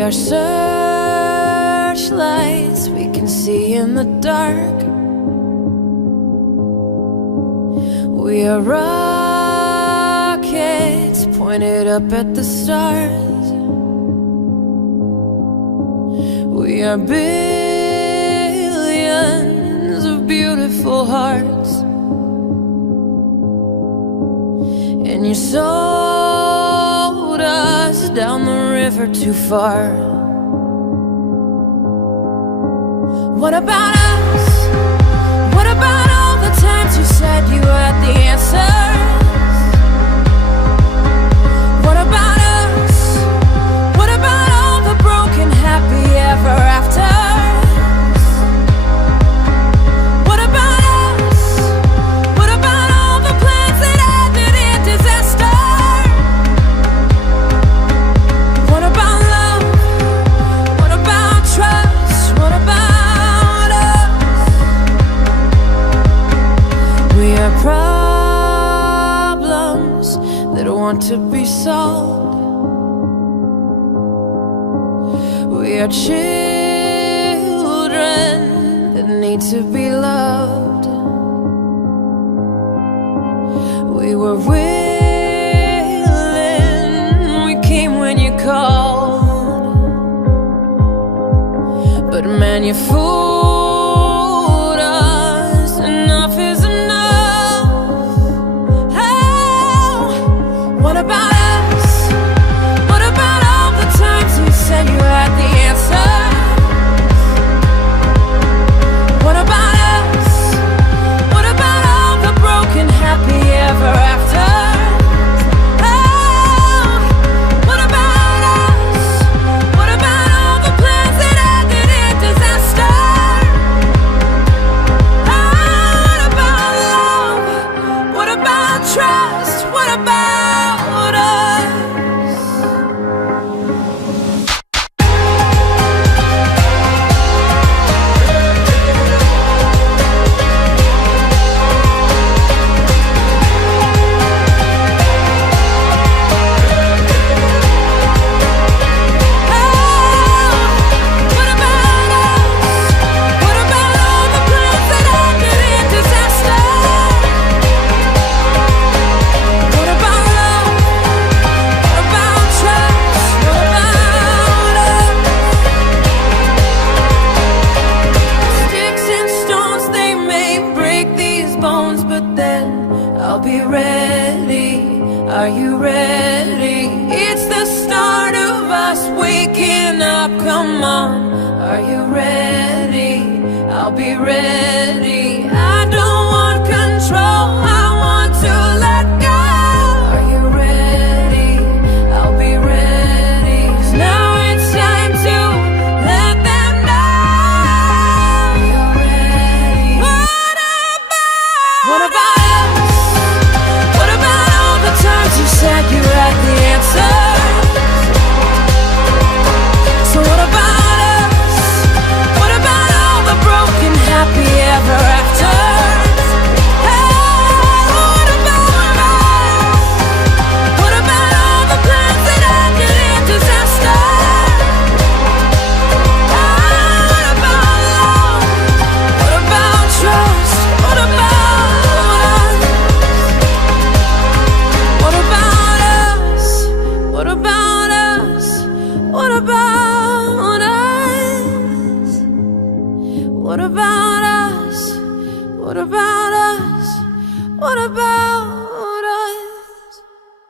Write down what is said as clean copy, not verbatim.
We are searchlights we can see in the dark. We are rockets pointed up at the stars. We are billions of beautiful hearts. And you sold us down the river too far. What about us? What about all the times you said you had the answers? What about us? What about all the broken happy ever afters? What about us? What about all the plans that ended in disaster? What about love? What about trust? What about us? We are problems that want to be solved. We are children that need to be loved. We were willing, we came when you called. But man, you fooled us. Enough is enough. Oh, what about us? What about all the times you said you had the answer? What about us? What about all the broken happy ever after? Oh, what about us? What about all the plans that ended in disaster? Oh, what about love? What about trust? What about us? What about us? What about all the plans that ended in disaster? What about love? What about trust? What about us? Sticks and stones, they may break these bones, but then I'll be ready. Are you ready? It's the start of us waking up. Come on, are you ready? I'll be ready. I don't want control, I want to let go. Are you ready? I'll be ready. 'Cause now it's time to let them know. Are you ready? What about us? What about all the times you said you had the answer? So what about us? What about all the broken happy ever afters? Hey, what about us? What about all the plans that ended in disaster? What about love? What about trust? What about us? What about us? What about us? What about us? What about us? What about us? What about